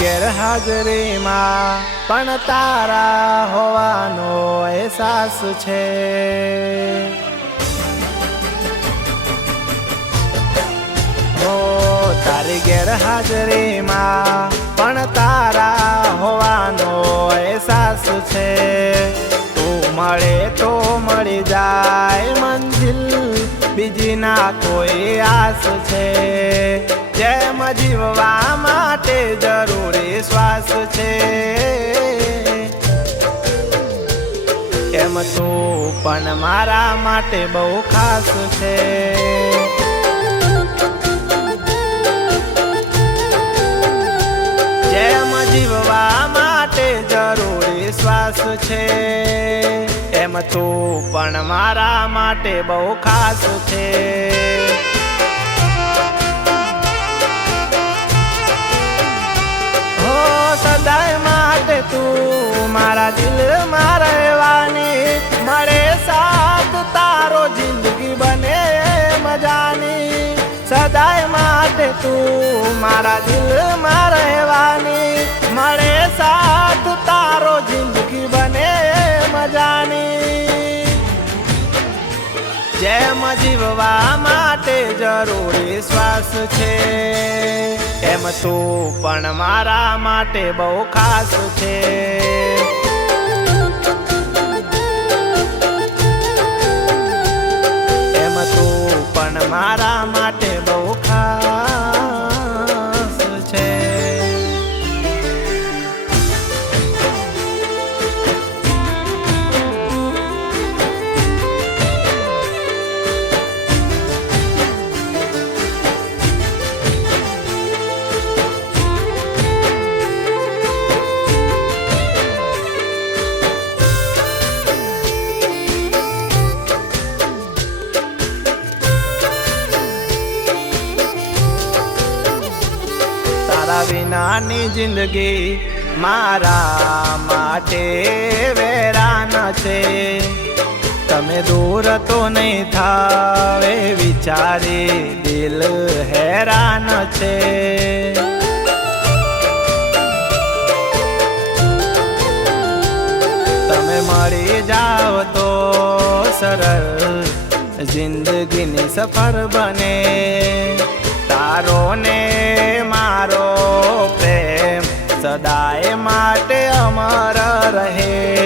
ગેરહાજરીમાં પણ તારા હોવાનો અહેસાસ છે. તારી ગેરહાજરીમાં પણ તારા હોવાનો અહેસાસ છે. તું મળે તો મળી જાય મંજિલ બીજી ના કોઈ આસ છે. જેમ જીવવા માટે જરૂરી શ્વાસ છે. એમ તો પણ મારા માટે બહુ ખાસ છે. જેમ જીવવા માટે જરૂરી શ્વાસ છે. તું પણ મારા માટે બહુ ખાસ છે. હો સદાય માટે તું મારા દિલમાં રહેવાની જેમ જીવવા માટે જરૂરી શ્વાસ છે. એમ તું પણ મારા માટે બહુ ખાસ છે. એમ તું પણ મારા માટે વિનાની જિંદગી મારા માટે વેરાન છે. તમે દૂર તો નહીં થાવે, વિચારી દિલ હેરાન છે. તમે મળી જાવ તો સરળ જિંદગીની સફર બને. તારો ને મારો સદાય માટે અમર રહે.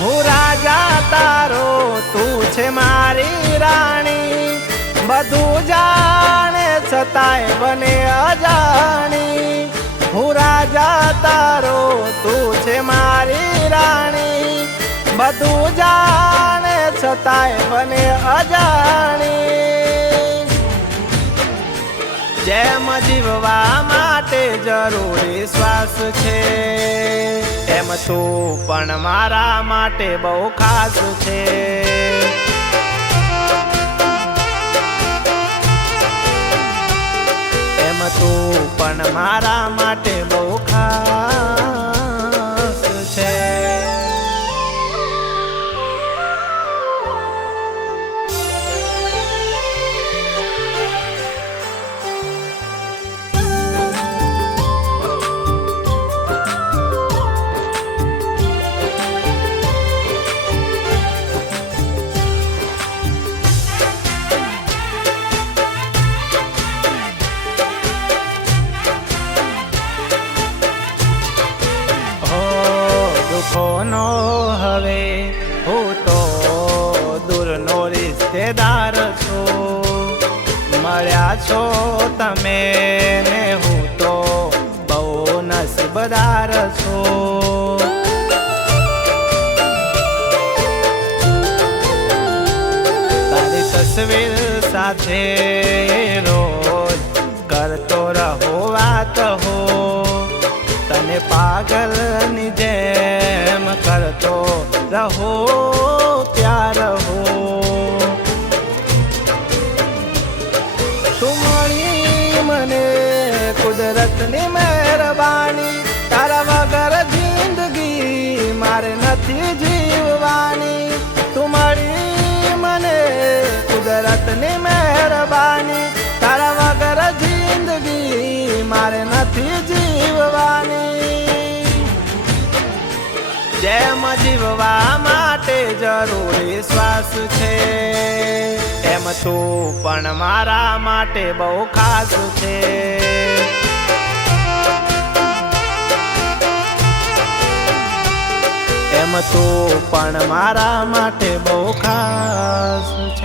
હું રાજા તારો, તું છે મારી રાણી. બધું જાણે છતાંય બને અજાણી. હું રાજા તારો, તું છે મારી રાણી. બધું જાણે છતાંય બને અજાણી. જેમ જીવવા માટે જરૂરી શ્વાસ છે. એમ તું પણ મારા માટે બહુ ખાસ છે. હવે હું તો દૂરનો રિશ્તેદાર છું. મળ્યા છો તમે ને હું તો બહુ નસીબદાર છું તસવીર સાથે રોજ કરતો રહો વાત હો. તને કરતો રહો ત્યાં રહો તું મળી મને કુદરતની મહેરબાની જીવવા માટે જરૂરી શ્વાસ છે. એમ તું પણ મારા માટે બહુ ખાસ છે. એમ તું પણ મારા માટે બહુ ખાસ